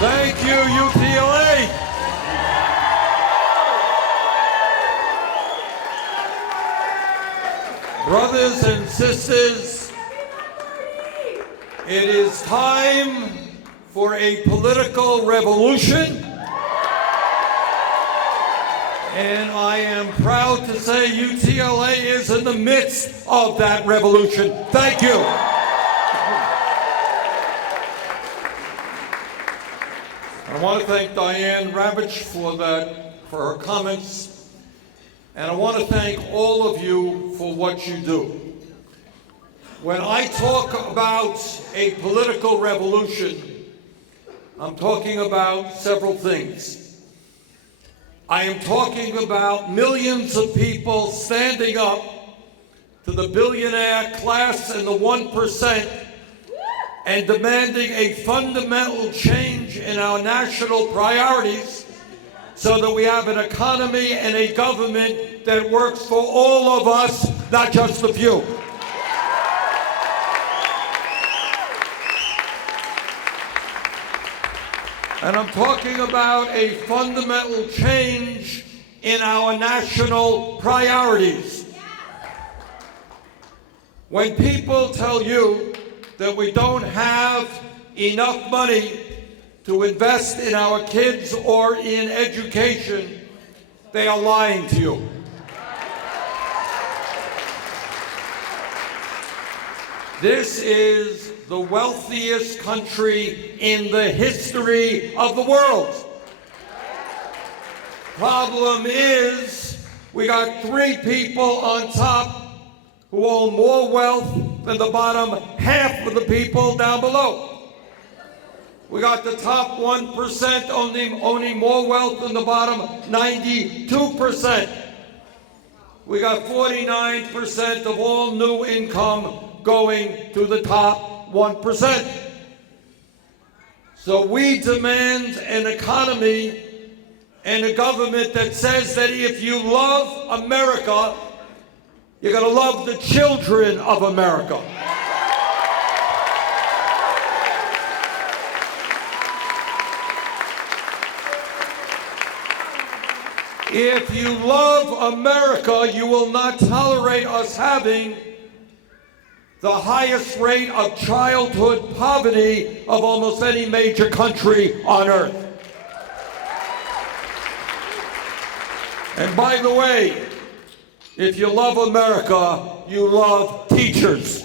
Thank you, UTLA. Brothers and sisters, it is time for a political revolution. And I am proud to say UTLA is in the midst of that revolution. Thank you. I want to thank Diane Ravitch for her comments. And I want to thank all of you for what you do. When I talk about a political revolution, I'm talking about several things. I am talking about millions of people standing up to the billionaire class and the 1% and demanding a fundamental change in our national priorities so that we have an economy and a government that works for all of us, not just the few. And I'm talking about a fundamental change in our national priorities. When people tell you that we don't have enough money to invest in our kids or in education, they are lying to you. This is the wealthiest country in the history of the world. Problem is, we got 3 people on top who own more wealth than the bottom half of the people down below. We got the top 1% owning more wealth than the bottom 92%. We got 49% of all new income going to the top 1%. So we demand an economy and a government that says that if you love America, you're going to love the children of America. If you love America, you will not tolerate us having the highest rate of childhood poverty of almost any major country on earth. And by the way, if you love America, you love teachers.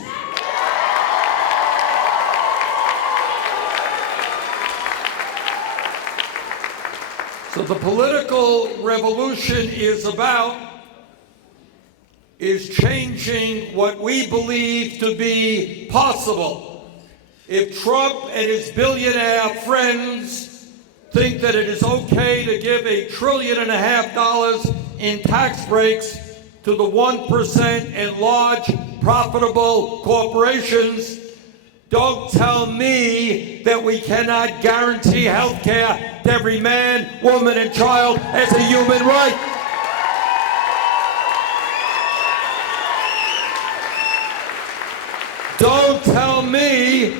So the political revolution is changing what we believe to be possible. If Trump and his billionaire friends think that it is okay to give $1.5 trillion in tax breaks to the 1% and large profitable corporations, don't tell me that we cannot guarantee health care to every man, woman, and child as a human right. Don't tell me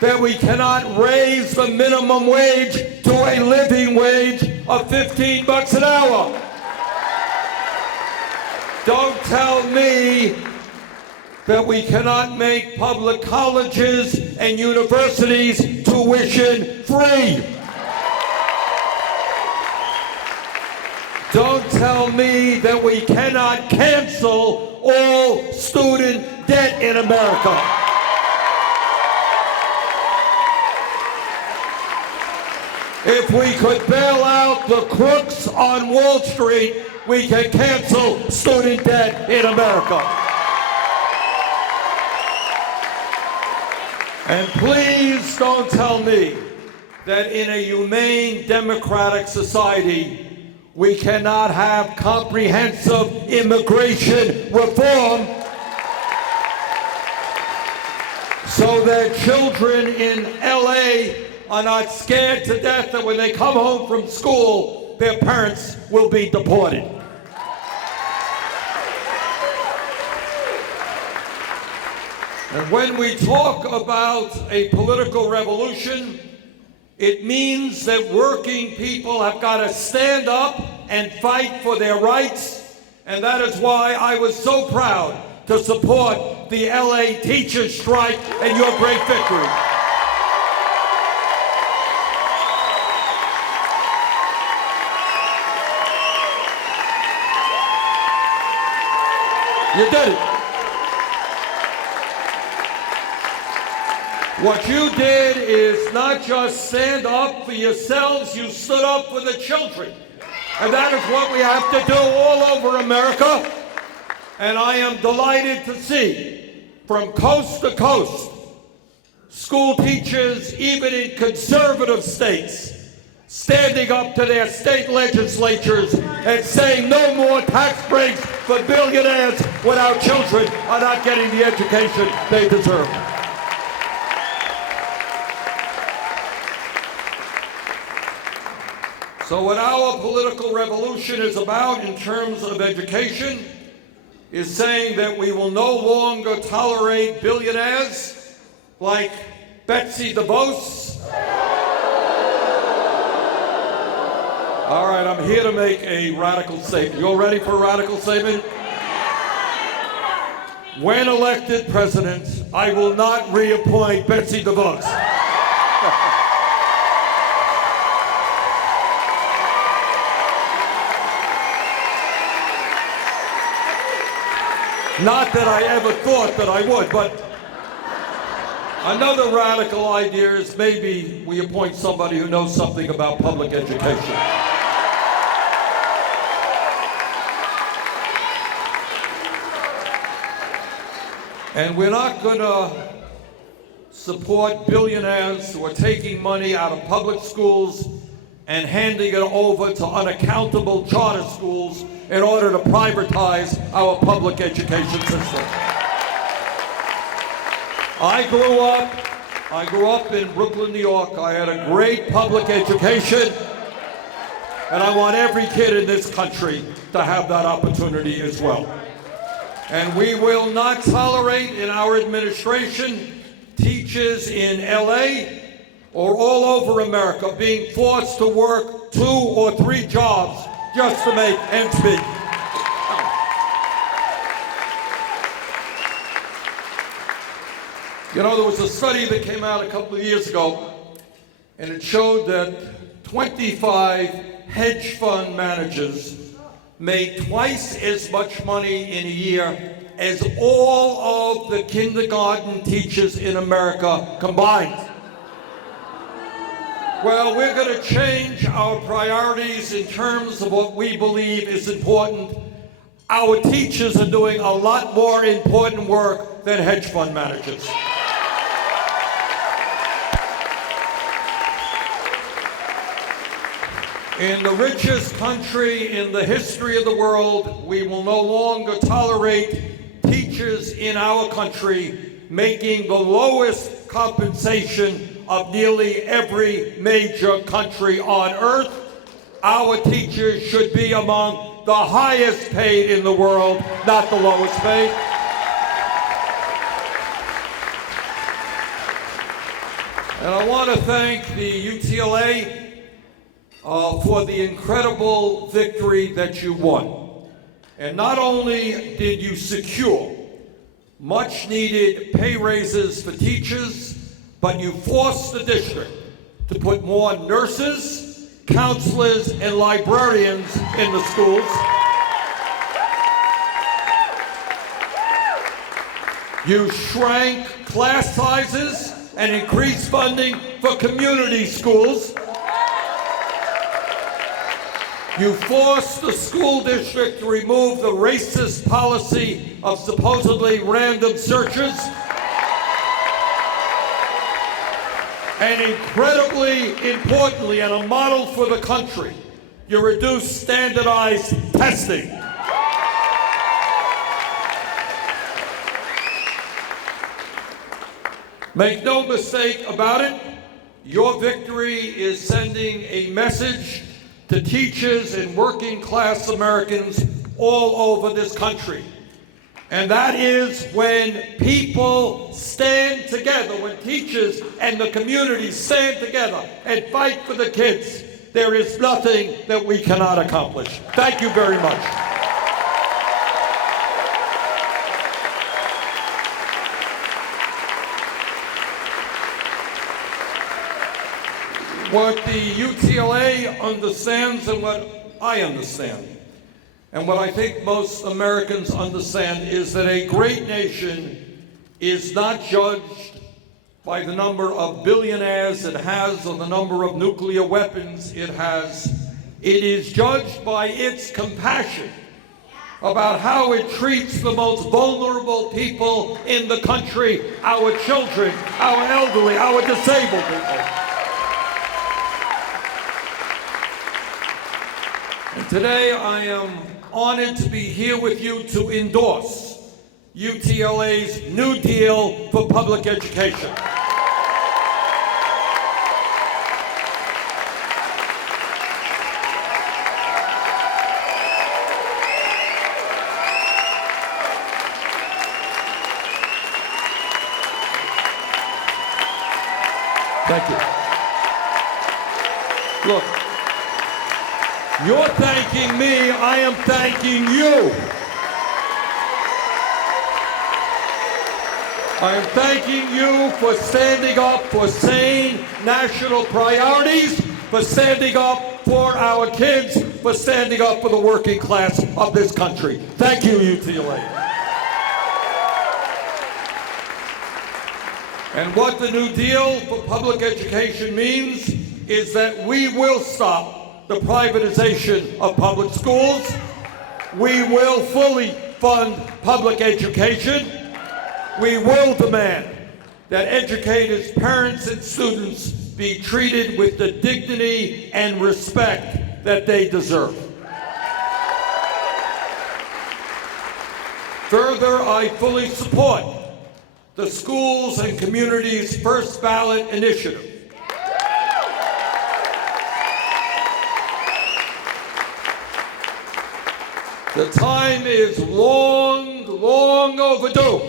that we cannot raise the minimum wage to a living wage of $15 an hour. Don't tell me that we cannot make public colleges and universities tuition free. Don't tell me that we cannot cancel all student debt in America. If we could bail out the crooks on Wall Street, we can cancel student debt in America. And please don't tell me that in a humane democratic society, we cannot have comprehensive immigration reform so that children in LA are not scared to death that when they come home from school, their parents will be deported. And when we talk about a political revolution, It means that working people have got to stand up and fight for their rights, and that is why I was so proud to support the LA teachers' strike and your great victory. You did it. What you did is not just stand up for yourselves, you stood up for the children. And that is what we have to do all over America. And I am delighted to see from coast to coast, school teachers, even in conservative states, standing up to their state legislatures and saying no more tax breaks for billionaires when our children are not getting the education they deserve. So what our political revolution is about in terms of education is saying that we will no longer tolerate billionaires like Betsy DeVos. All right, I'm here to make a radical statement. You all ready for a radical statement? When elected president, I will not reappoint Betsy DeVos. Not that I ever thought that I would, but another radical idea is maybe we appoint somebody who knows something about public education. And we're not going to support billionaires who are taking money out of public schools and handing it over to unaccountable charter schools in order to privatize our public education system. I grew up in Brooklyn, New York. I had a great public education, and I want every kid in this country to have that opportunity as well. And we will not tolerate in our administration teachers in LA or all over America being forced to work 2 or 3 jobs just to make ends meet. You know, there was a study that came out a couple of years ago, and it showed that 25 hedge fund managers made twice as much money in a year as all of the kindergarten teachers in America combined. Well, we're going to change our priorities in terms of what we believe is important. Our teachers are doing a lot more important work than hedge fund managers. In the richest country in the history of the world, we will no longer tolerate teachers in our country making the lowest compensation of nearly every major country on earth. Our teachers should be among the highest paid in the world, not the lowest paid. And I want to thank the UTLA for the incredible victory that you won. And not only did you secure much needed pay raises for teachers, but you forced the district to put more nurses, counselors, and librarians in the schools. You shrank class sizes and increased funding for community schools. You forced the school district to remove the racist policy of supposedly random searches. And incredibly importantly, and a model for the country, you reduced standardized testing. Make no mistake about it, your victory is sending a message to teachers and working class Americans all over this country. And that is when people stand together, when teachers and the community stand together and fight for the kids, there is nothing that we cannot accomplish. Thank you very much. What the UTLA understands and what I understand, and what I think most Americans understand, is that a great nation is not judged by the number of billionaires it has or the number of nuclear weapons it has. It is judged by its compassion about how it treats the most vulnerable people in the country, our children, our elderly, our disabled people. And today I am honored to be here with you to endorse UTLA's New Deal for public education. Thank you. Look, you're thanking me, I am thanking you. I am thanking you for standing up for sane national priorities, for standing up for our kids, for standing up for the working class of this country. Thank you, UTLA. And what the New Deal for public education means is that we will stop the privatization of public schools. We will fully fund public education. We will demand that educators, parents, and students be treated with the dignity and respect that they deserve. Further, I fully support the Schools and Communities First Ballot Initiative. The time is long, long overdue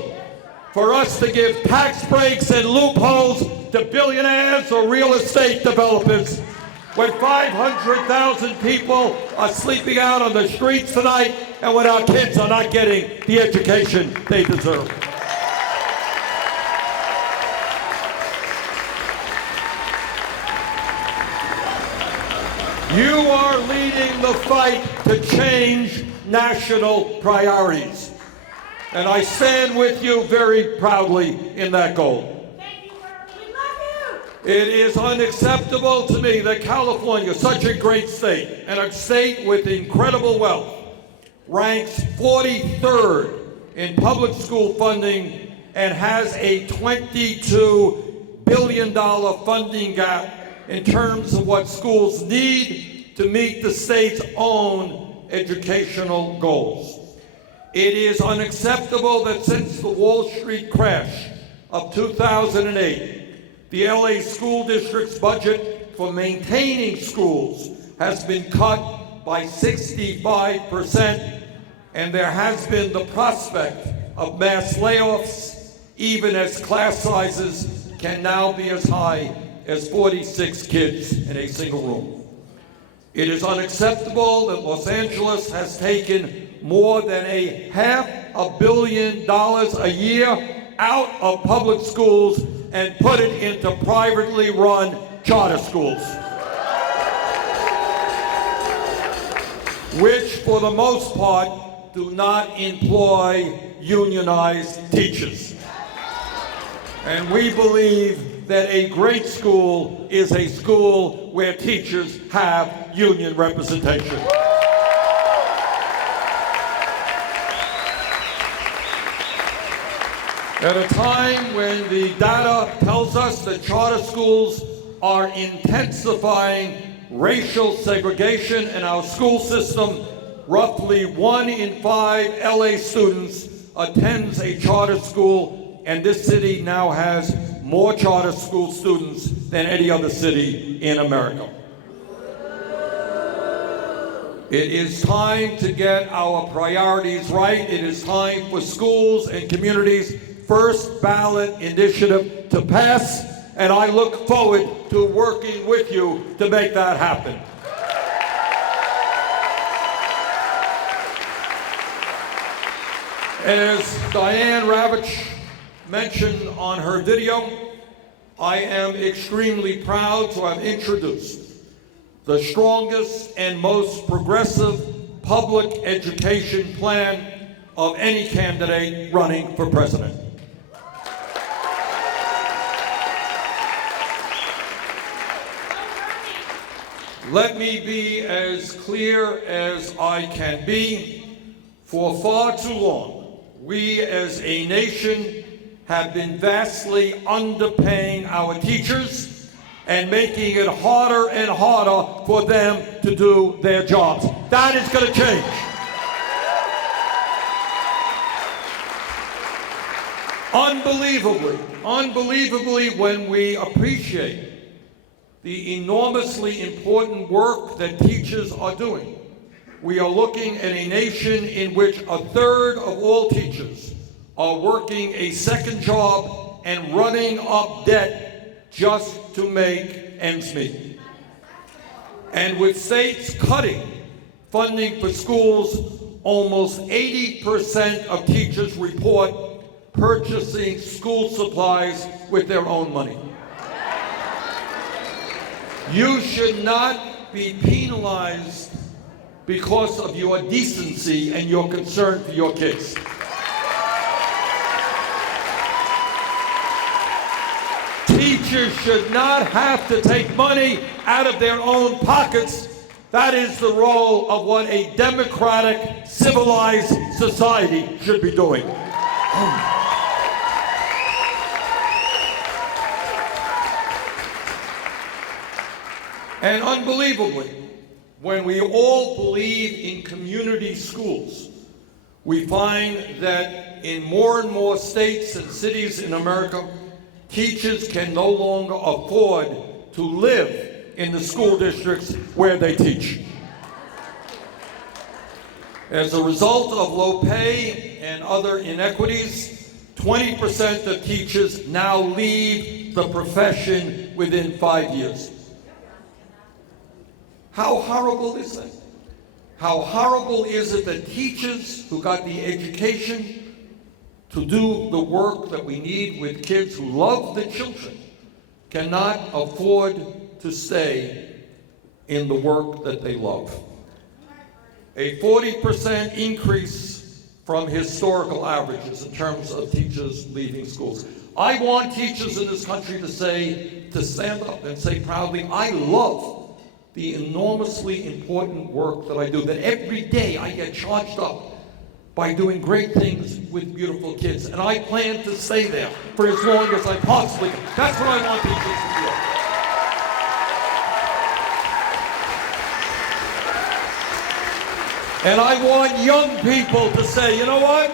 for us to give tax breaks and loopholes to billionaires or real estate developers when 500,000 people are sleeping out on the streets tonight and when our kids are not getting the education they deserve. You are leading the fight to change national priorities. And I stand with you very proudly in that goal. Thank you, we love you. It is unacceptable to me that California, such a great state, and a state with incredible wealth, ranks 43rd in public school funding and has a $22 billion funding gap in terms of what schools need to meet the state's own educational goals. It is unacceptable that since the Wall Street crash of 2008, the LA School District's budget for maintaining schools has been cut by 65%, and there has been the prospect of mass layoffs, even as class sizes can now be as high as 46 kids in a single room. It is unacceptable that Los Angeles has taken more than $500 million a year out of public schools and put it into privately run charter schools, which for the most part do not employ unionized teachers. And we believe that a great school is a school where teachers have union representation. At a time when the data tells us that charter schools are intensifying racial segregation in our school system, roughly 1 in 5 LA students attends a charter school, and this city now has more charter school students than any other city in America. It is time to get our priorities right. It is time for schools and communities' first ballot initiative to pass, and I look forward to working with you to make that happen. As Diane Ravitch mentioned on her video, I am extremely proud to have introduced the strongest and most progressive public education plan of any candidate running for president. Let me be as clear as I can be. For far too long, we as a nation have been vastly underpaying our teachers and making it harder and harder for them to do their jobs. That is going to change. Unbelievably, when we appreciate the enormously important work that teachers are doing, we are looking at a nation in which a third of all teachers are working a second job and running up debt just to make ends meet. And with states cutting funding for schools, almost 80% of teachers report purchasing school supplies with their own money. You should not be penalized because of your decency and your concern for your kids. Teachers should not have to take money out of their own pockets. That is the role of what a democratic, civilized society should be doing. And unbelievably, when we all believe in community schools, we find that in more and more states and cities in America, teachers can no longer afford to live in the school districts where they teach. As a result of low pay and other inequities, 20% of teachers now leave the profession within 5 years. How horrible is that? How horrible is it that teachers who got the education to do the work that we need with kids who love the children cannot afford to stay in the work that they love? A 40% increase from historical averages in terms of teachers leaving schools. I want teachers in this country to stand up and say proudly, I love the enormously important work that I do, that every day I get charged up by doing great things with beautiful kids. And I plan to stay there for as long as I possibly can. That's what I want teachers to do. And I want young people to say, you know what?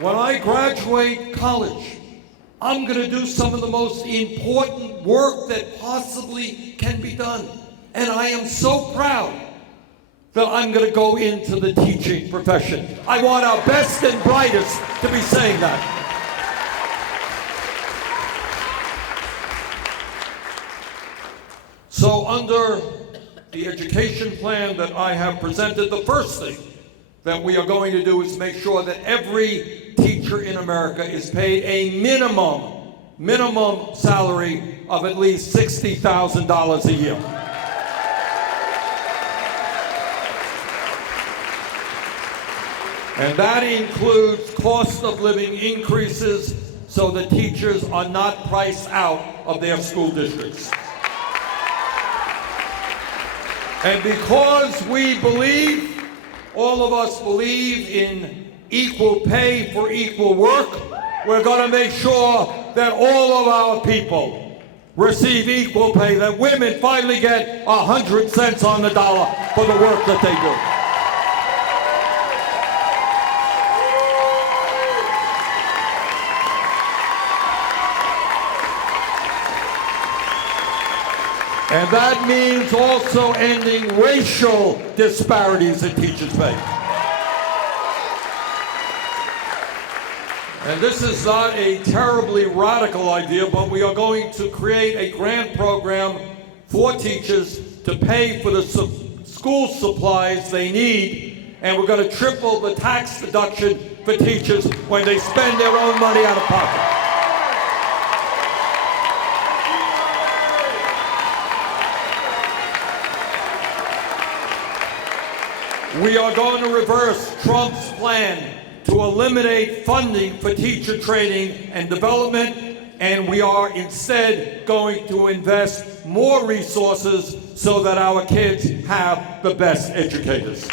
When I graduate college, I'm going to do some of the most important work that possibly can be done. And I am so proud that I'm going to go into the teaching profession. I want our best and brightest to be saying that. So under the education plan that I have presented, the first thing that we are going to do is make sure that every teacher in America is paid a minimum salary of at least $60,000 a year. And that includes cost of living increases so that teachers are not priced out of their school districts. And because we believe, all of us believe in equal pay for equal work, we're going to make sure that all of our people receive equal pay, that women finally get 100 cents on the dollar for the work that they do. And that means also ending racial disparities in teachers' pay. And this is not a terribly radical idea, but we are going to create a grant program for teachers to pay for the school supplies they need, and we're going to triple the tax deduction for teachers when they spend their own money out of pocket. We are going to reverse Trump's plan to eliminate funding for teacher training and development, and we are instead going to invest more resources so that our kids have the best educators.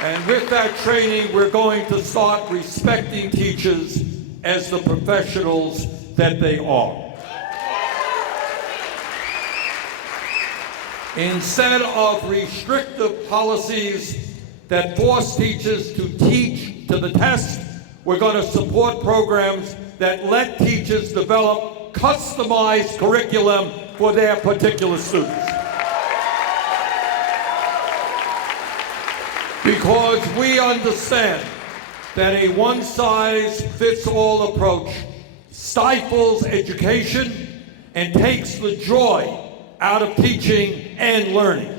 And with that training, we're going to start respecting teachers as the professionals that they are. Instead of restrictive policies that force teachers to teach to the test, we're going to support programs that let teachers develop customized curriculum for their particular students. Because we understand that a one-size-fits-all approach stifles education and takes the joy out of teaching and learning.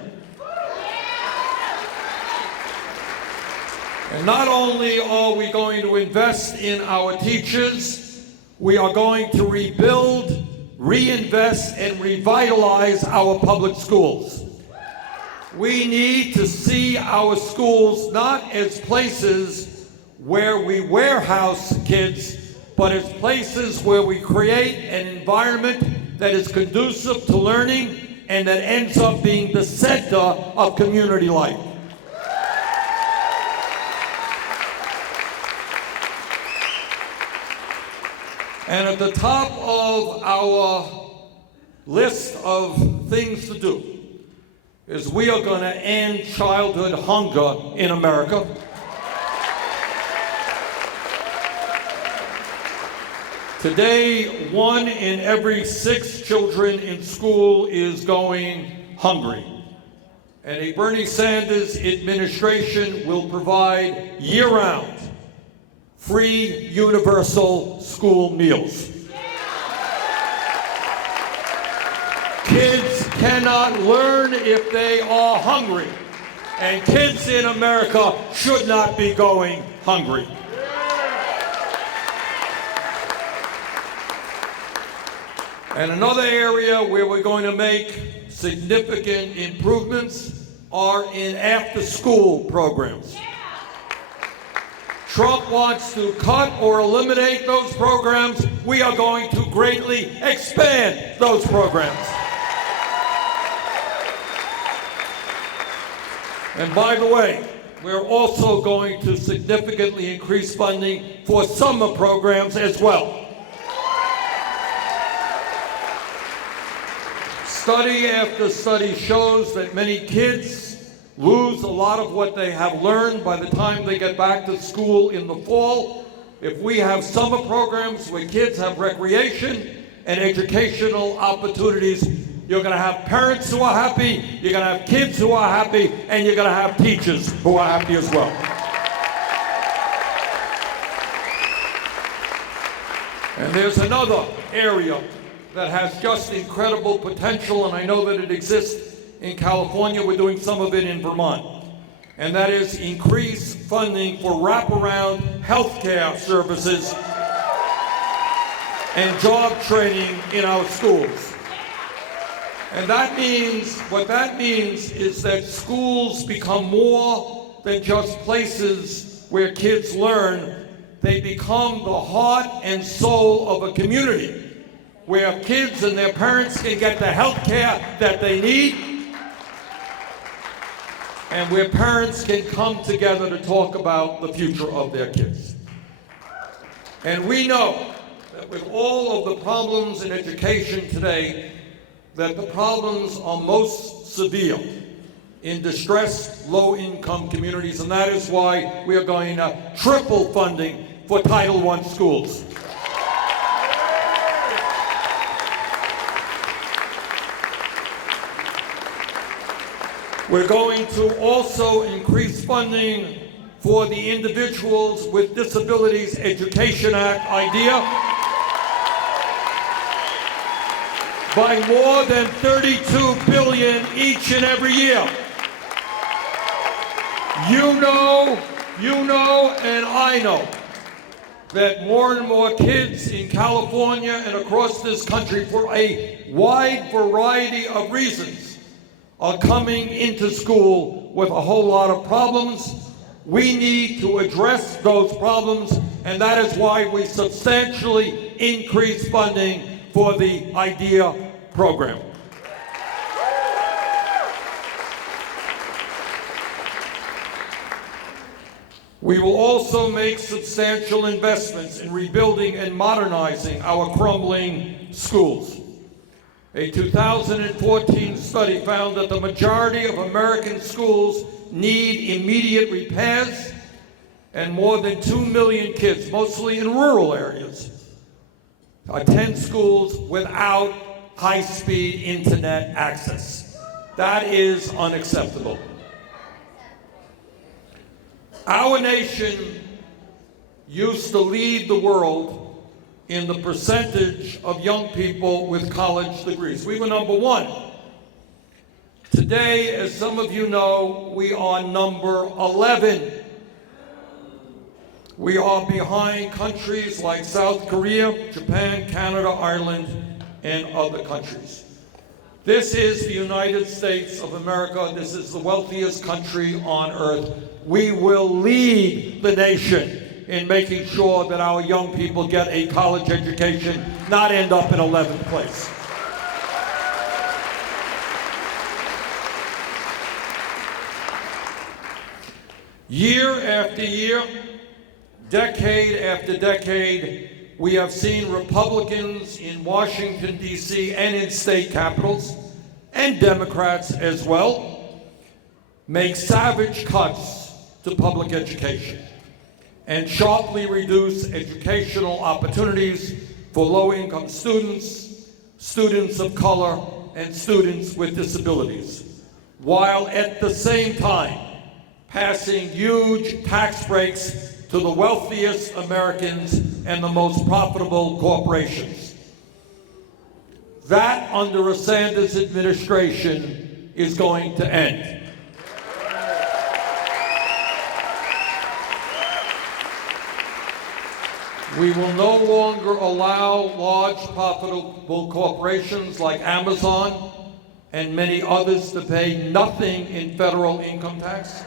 And not only are we going to invest in our teachers, we are going to rebuild, reinvest, and revitalize our public schools. We need to see our schools not as places where we warehouse kids, but as places where we create an environment that is conducive to learning and that ends up being the center of community life. And at the top of our list of things to do is we are going to end childhood hunger in America. Today, 1 in every 6 children in school is going hungry. And a Bernie Sanders administration will provide year-round free universal school meals. Kids cannot learn if they are hungry, and kids in America should not be going hungry. And another area where we're going to make significant improvements are in after-school programs. Trump wants to cut or eliminate those programs. We are going to greatly expand those programs. And by the way, we're also going to significantly increase funding for summer programs as well. Study after study shows that many kids lose a lot of what they have learned by the time they get back to school in the fall. If we have summer programs where kids have recreation and educational opportunities, you're going to have parents who are happy, you're going to have kids who are happy, and you're going to have teachers who are happy as well. And there's another area that has just incredible potential, and I know that it exists in California. We're doing some of it in Vermont. And that is increased funding for wraparound healthcare services and job training in our schools. And what that means is that schools become more than just places where kids learn. They become the heart and soul of a community where kids and their parents can get the health care that they need, and where parents can come together to talk about the future of their kids. And we know that with all of the problems in education today, that the problems are most severe in distressed, low-income communities, and that is why we are going to triple funding for Title I schools. We're going to also increase funding for the Individuals with Disabilities Education Act idea by more than $32 billion each and every year. You know, and I know that more and more kids in California and across this country, for a wide variety of reasons, are coming into school with a whole lot of problems. We need to address those problems, and that is why we substantially increase funding for the IDEA program. We will also make substantial investments in rebuilding and modernizing our crumbling schools. A 2014 study found that the majority of American schools need immediate repairs, and more than 2 million kids, mostly in rural areas, attend schools without high-speed internet access. That is unacceptable. Our nation used to lead the world in the percentage of young people with college degrees. We were number one. Today, as some of you know, we are number 11. We are behind countries like South Korea, Japan, Canada, Ireland, and other countries. This is the United States of America. This is the wealthiest country on earth. We will lead the nation in making sure that our young people get a college education, not end up in 11th place. Year after year, decade after decade, we have seen Republicans in Washington, D.C. and in state capitals, and Democrats as well, make savage cuts to public education and sharply reduce educational opportunities for low-income students, students of color, and students with disabilities, while at the same time passing huge tax breaks to the wealthiest Americans and the most profitable corporations. That, under a Sanders administration, is going to end. We will no longer allow large profitable corporations like Amazon and many others to pay nothing in federal income tax.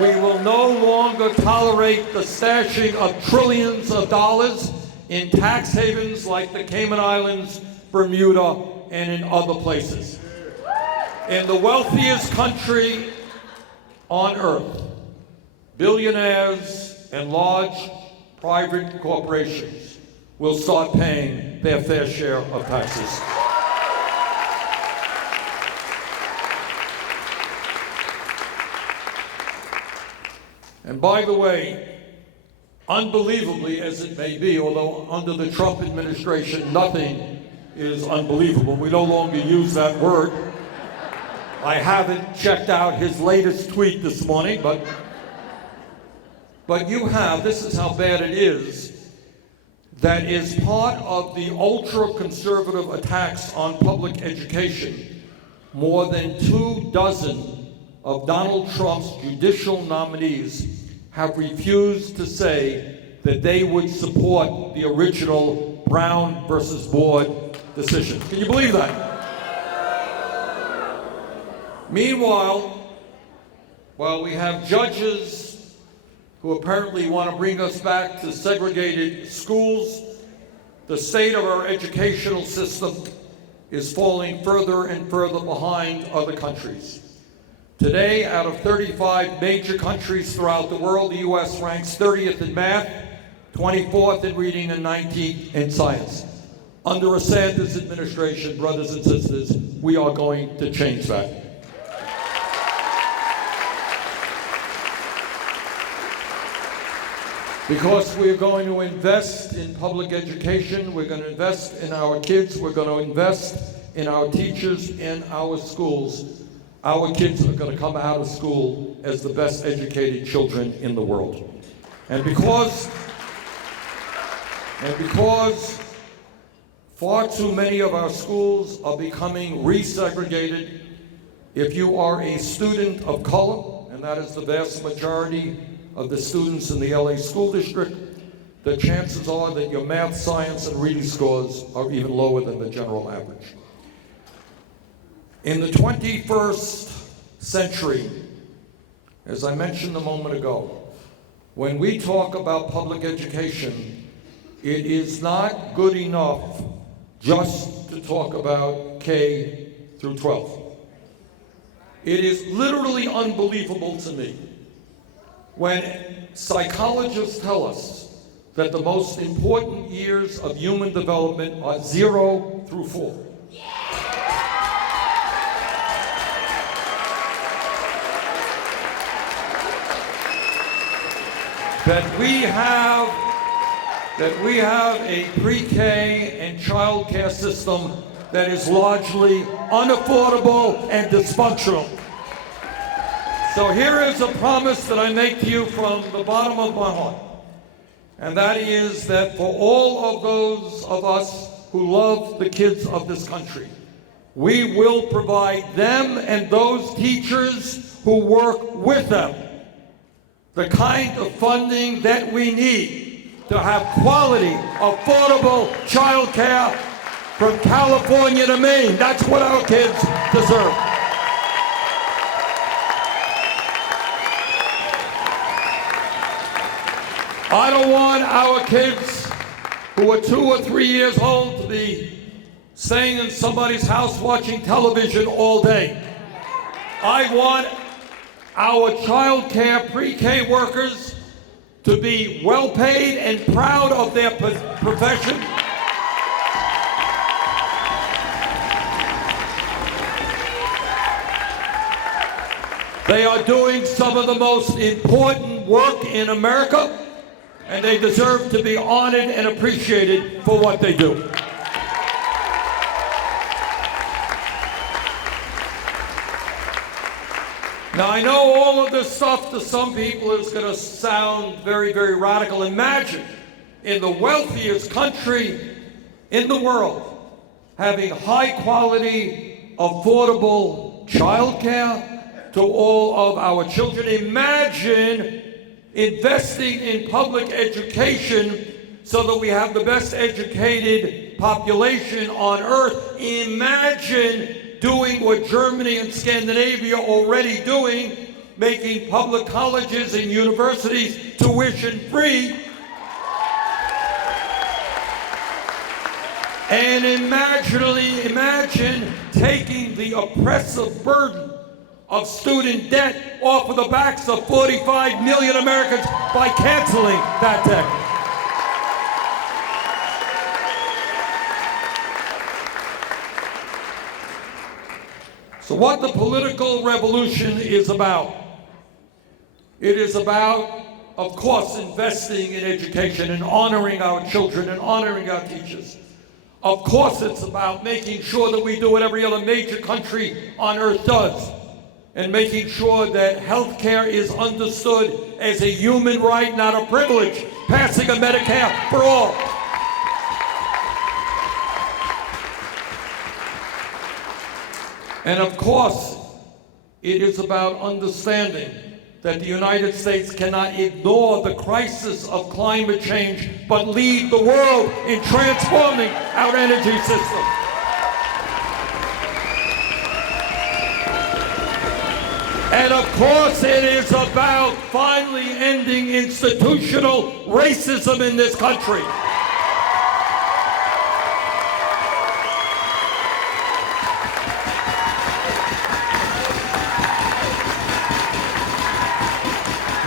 We will no longer tolerate the stashing of trillions of dollars in tax havens like the Cayman Islands, Bermuda, and in other places. In the wealthiest country on earth, billionaires and large private corporations will start paying their fair share of taxes. And by the way, unbelievably as it may be, although under the Trump administration nothing is unbelievable, we no longer use that word. I haven't checked out his latest tweet this morning, but you have, this is how bad it is, that is part of the ultra-conservative attacks on public education. More than 24 of Donald Trump's judicial nominees have refused to say that they would support the original Brown versus Board decision. Can you believe that? Meanwhile, while we have judges who apparently want to bring us back to segregated schools, the state of our educational system is falling further and further behind other countries. Today, out of 35 major countries throughout the world, the U.S. ranks 30th in math, 24th in reading, and 19th in science. Under a Sanders administration, brothers and sisters, we are going to change that. Because we're going to invest in public education, we're going to invest in our kids, we're going to invest in our teachers, in our schools. our kids are going to come out of school as the best educated children in the world. And because far too many of our schools are becoming resegregated, if you are a student of color, and that is the vast majority of the students in the LA school district, the chances are that your math, science, and reading scores are even lower than the general average. In the 21st century, as I mentioned a moment ago, when we talk about public education, it is not good enough just to talk about K through 12. It is literally unbelievable to me when psychologists tell us that the most important years of human development are 0 through 4. That we have a pre-K and child care system that is largely unaffordable and dysfunctional. So here is a promise that I make to you from the bottom of my heart. And that is that for all of those of us who love the kids of this country, we will provide them and those teachers who work with them the kind of funding that we need to have quality, affordable child care from California to Maine. That's what our kids deserve. I don't want our kids who are 2 or 3 years old to be staying in somebody's house watching television all day. I want our child care pre-K workers to be well paid and proud of their profession. They are doing some of the most important work in America, and they deserve to be honored and appreciated for what they do. Now, I know all of this stuff to some people is going to sound very, very radical. Imagine in the wealthiest country in the world having high-quality, affordable child care to all of our children. Imagine investing in public education so that we have the best educated population on earth. Imagine doing what Germany and Scandinavia are already doing, making public colleges and universities tuition-free. And imagine taking the oppressive burden of student debt off of the backs of 45 million Americans by canceling that debt. So what the political revolution is about, it is about, of course, investing in education and honoring our children and honoring our teachers. Of course, it's about making sure that we do what every other major country on earth does, and making sure that health care is understood as a human right, not a privilege, passing a Medicare for all. And of course, it is about understanding that the United States cannot ignore the crisis of climate change, but lead the world in transforming our energy system. And of course, it is about finally ending institutional racism in this country.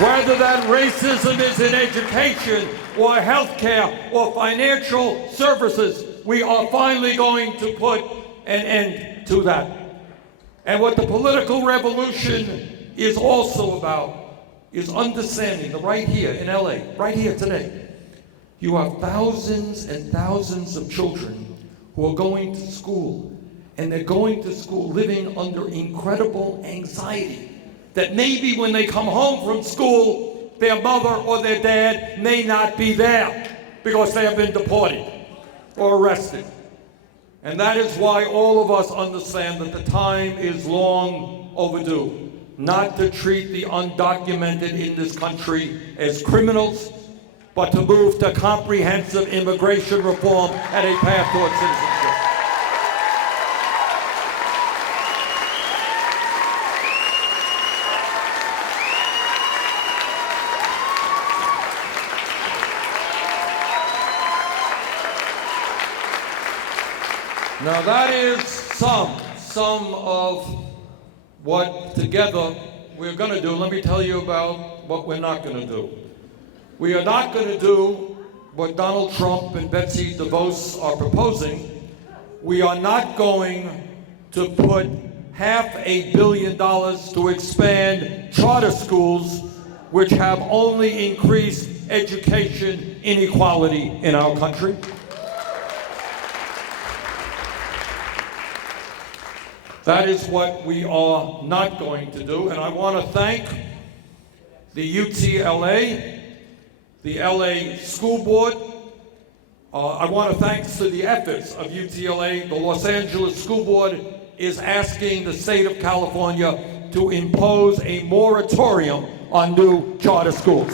Whether that racism is in education or healthcare or financial services, we are finally going to put an end to that. And what the political revolution is also about is understanding that right here in LA, right here today, you have thousands and thousands of children who are going to school and they're going to school living under incredible anxiety that maybe when they come home from school, their mother or their dad may not be there because they have been deported or arrested. And that is why all of us understand that the time is long overdue not to treat the undocumented in this country as criminals, but to move to comprehensive immigration reform and a path towards citizenship. Now that is some of what together we're going to do. Let me tell you about what we're not going to do. We are not going to do what Donald Trump and Betsy DeVos are proposing. We are not going to put $500 million to expand charter schools, which have only increased education inequality in our country. That is what we are not going to do, and I want to thank the UTLA, the LA School Board. I want to thank to the efforts of UTLA. The Los Angeles School Board is asking the state of California to impose a moratorium on new charter schools.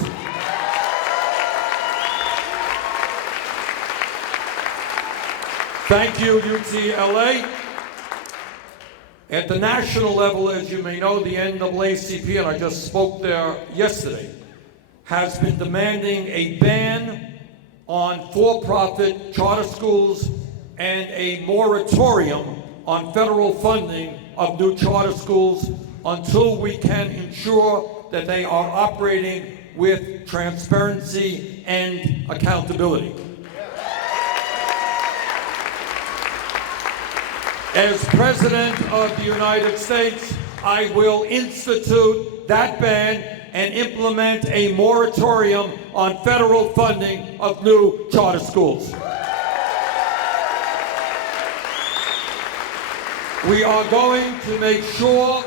Thank you, UTLA. At the national level, as you may know, the NAACP, and I just spoke there yesterday, has been demanding a ban on for-profit charter schools and a moratorium on federal funding of new charter schools until we can ensure that they are operating with transparency and accountability. As President of the United States, I will institute that ban and implement a moratorium on federal funding of new charter schools. We are going to make sure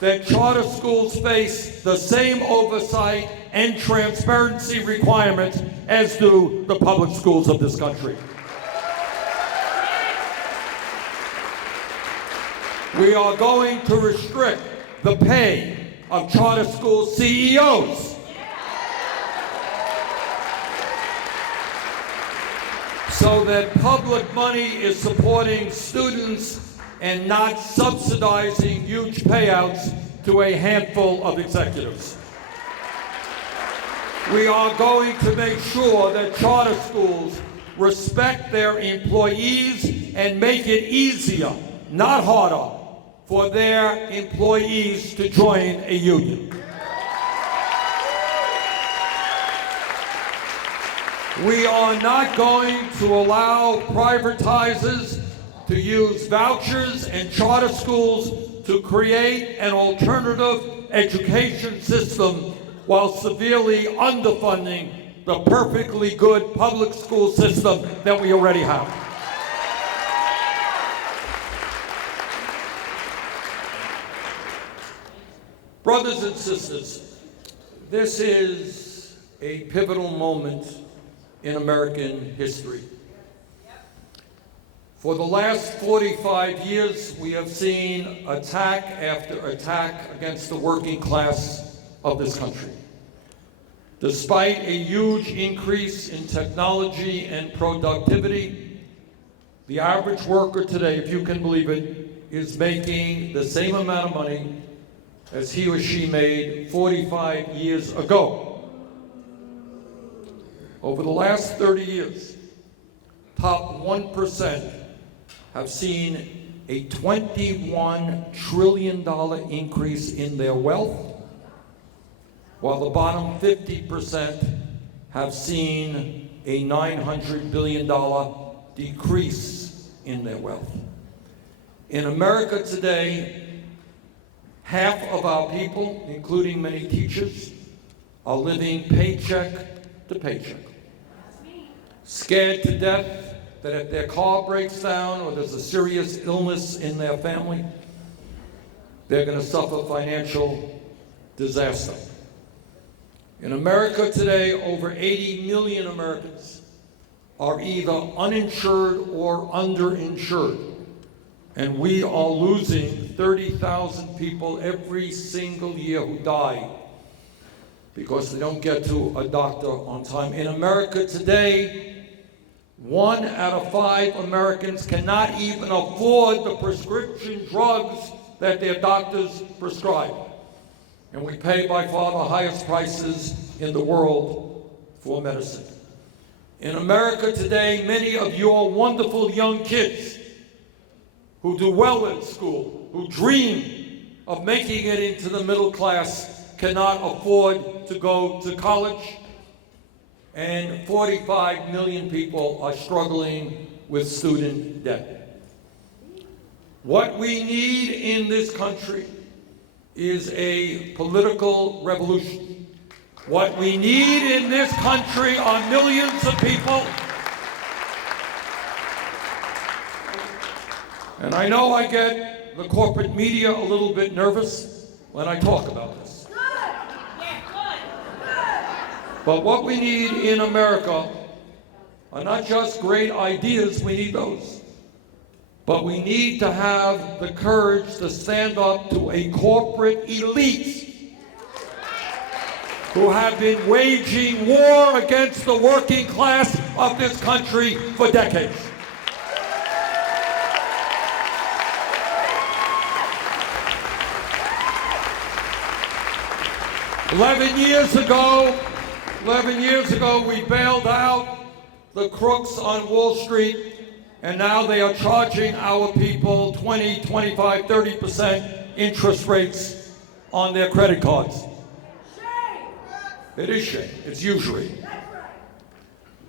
that charter schools face the same oversight and transparency requirements as do the public schools of this country. We are going to restrict the pay of charter school CEOs. So that public money is supporting students and not subsidizing huge payouts to a handful of executives. We are going to make sure that charter schools respect their employees and make it easier, not harder, for their employees to join a union. We are not going to allow privatizers to use vouchers and charter schools to create an alternative education system while severely underfunding the perfectly good public school system that we already have. Brothers and sisters, this is a pivotal moment in American history. For the last 45 years, we have seen attack after attack against the working class of this country. Despite a huge increase in technology and productivity, the average worker today, if you can believe it, is making the same amount of money as he or she made 45 years ago. Over the last 30 years, top 1% have seen a $21 trillion increase in their wealth, while the bottom 50% have seen a $900 billion decrease in their wealth. In America today, half of our people, including many teachers, are living paycheck to paycheck, scared to death that if their car breaks down or there's a serious illness in their family, they're going to suffer financial disaster. In America today, over 80 million Americans are either uninsured or underinsured. And we are losing 30,000 people every single year who die because they don't get to a doctor on time. In America today, 1 out of 5 Americans cannot even afford the prescription drugs that their doctors prescribe. And we pay by far the highest prices in the world for medicine. In America today, many of your wonderful young kids who do well in school, who dream of making it into the middle class, cannot afford to go to college. And 45 million people are struggling with student debt. What we need in this country is a political revolution. What we need in this country are millions of people. And I know I get the corporate media a little bit nervous when I talk about this. But what we need in America are not just great ideas, we need those. But we need to have the courage to stand up to a corporate elite who have been waging war against the working class of this country for decades. Eleven years ago, we bailed out the crooks on Wall Street, and now they are charging our people 20, 25, 30% interest rates on their credit cards. It is shame. It's usury.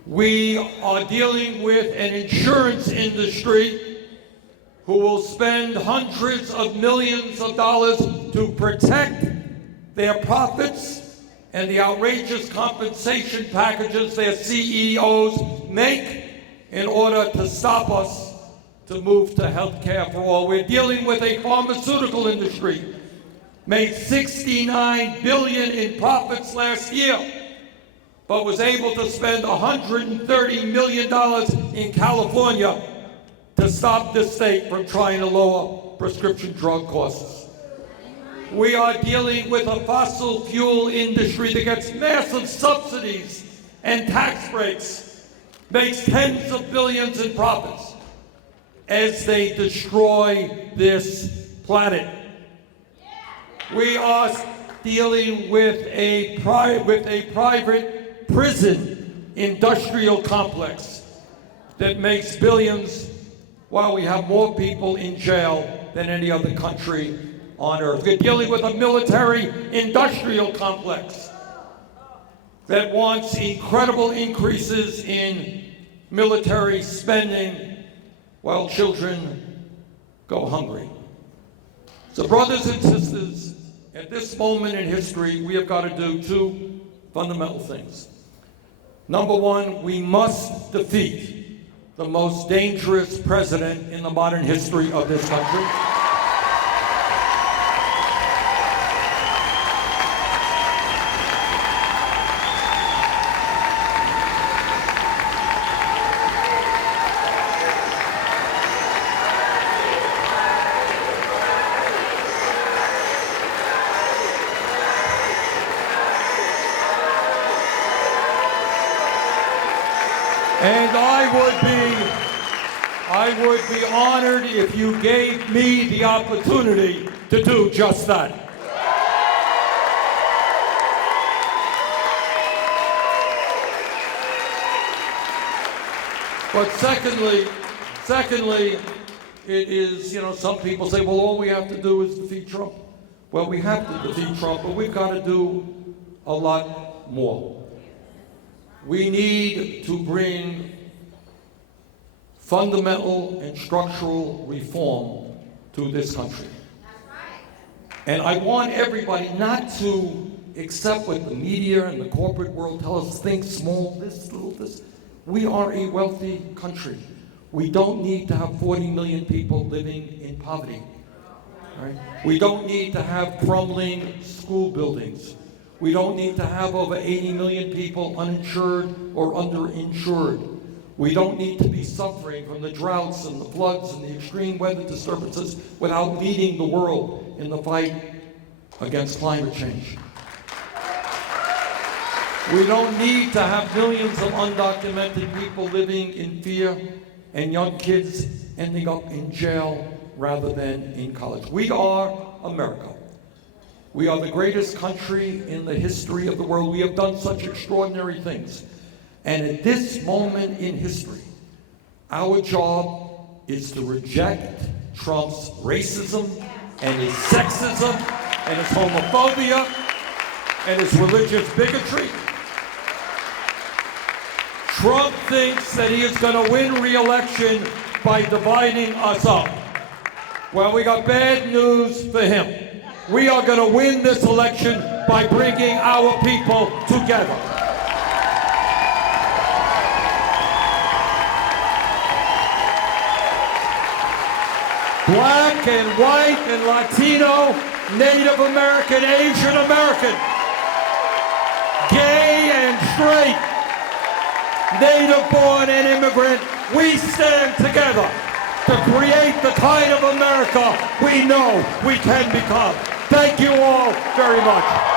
We are dealing with an insurance industry who will spend hundreds of millions of dollars to protect their profits and the outrageous compensation packages their CEOs make in order to stop us to move to health care for all. We're dealing with a pharmaceutical industry made $69 billion in profits last year, but was able to spend $130 million in California to stop the state from trying to lower prescription drug costs. We are dealing with a fossil fuel industry that gets massive subsidies and tax breaks, makes tens of billions in profits as they destroy this planet. We are dealing with a private prison industrial complex that makes billions while we have more people in jail than any other country on earth. We're dealing with a military industrial complex that wants incredible increases in military spending while children go hungry. So brothers and sisters, at this moment in history, we have got to do 2 fundamental things. Number 1, we must defeat the most dangerous president in the modern history of this country. And I would be honored if you gave me the opportunity to do just that. But secondly, it is, some people say, well, all we have to do is defeat Trump. Well, we have to defeat Trump, but we've got to do a lot more. We need to bring fundamental and structural reform to this country. And I want everybody not to accept what the media and the corporate world tell us, think small, this, little, this. We are a wealthy country. We don't need to have 40 million people living in poverty. Right? We don't need to have crumbling school buildings. We don't need to have over 80 million people uninsured or underinsured. We don't need to be suffering from the droughts and the floods and the extreme weather disturbances without leading the world in the fight against climate change. We don't need to have millions of undocumented people living in fear and young kids ending up in jail rather than in college. We are America. We are the greatest country in the history of the world. We have done such extraordinary things. And at this moment in history, our job is to reject Trump's racism and his sexism and his homophobia and his religious bigotry. Trump thinks that he is going to win re-election by dividing us up. Well, we got bad news for him. We are going to win this election by bringing our people together. Black and white and Latino, Native American, Asian American, gay and straight, native born and immigrant, we stand together to create the kind of America we know we can become. Thank you all very much.